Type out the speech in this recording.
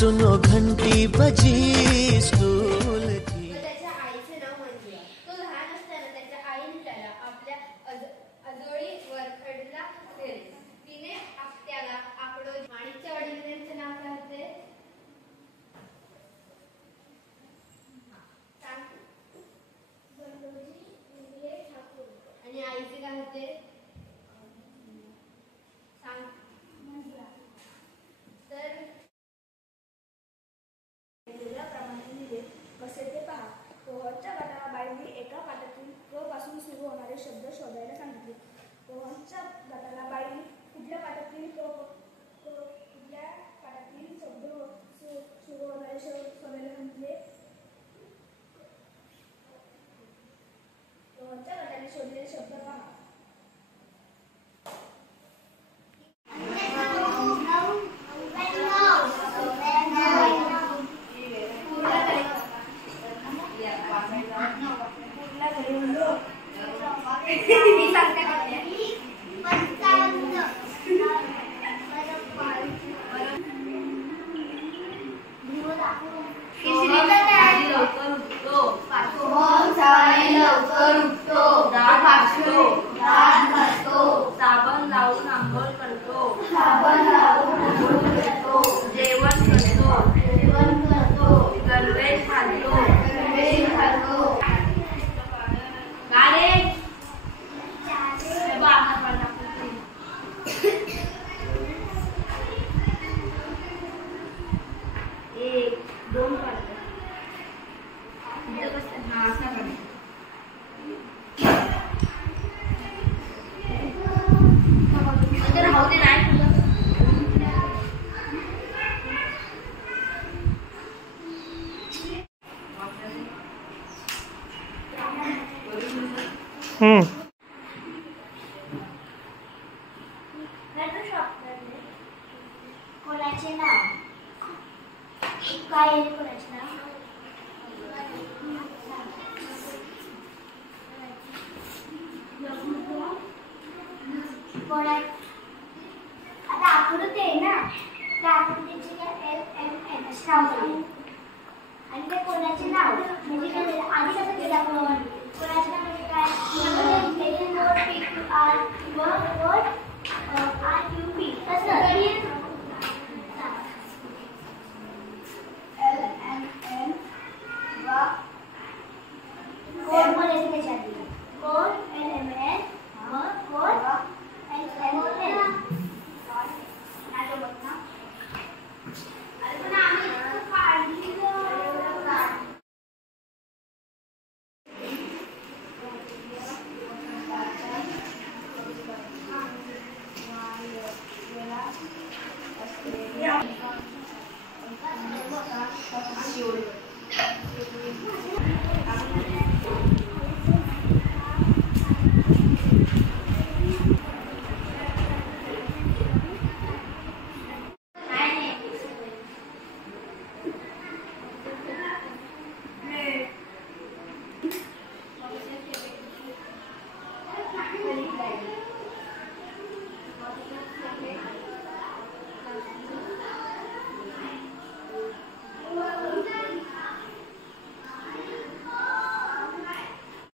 सुनो घंटी बजी स्कूल की। त्याच्या आईचे नाव मंजुळा। तो लहान असताना त्याच्या आईने त्याला आपल्या आजोळी वरखडला नेले। तिने त्याला आकडोजी माणिकच्या वडिलांचे नाव काय होते? आणि आईचे काय होते? सांग। तर कसे ते पहा। पोहनच्या गटाला बाईंनी एका पाट्यातील क पासून सुरू होणारे शब्द शोधायला सांगितले। पोहनच्या गटाला बाईंनी कुठल्या पाट्यातील शब्द सुरू होणारे शोधायला सांगितले? पोहनच्या गटाने शोधलेले शब्द पहा। साबण लावून आंघोळ करतो, जेवण करतो, गरवेश घालतो, गाडे एक दोन काढतो हा असा काढतो राहू दे नाही कोणाचे नाव काय आहे? कोणाचे नाव? आता आकृती आहे ना, त्या आकृतीचे LMN असे नाव आहे आणि ते कोणाचे नाव म्हणजे काय आधी कसं केलं आपण कोणाचे नाव म्हणजे काय RUP तसं LMN वा कोड बोलायचं त्याच्यात कोड LMN मग कोड Yeah.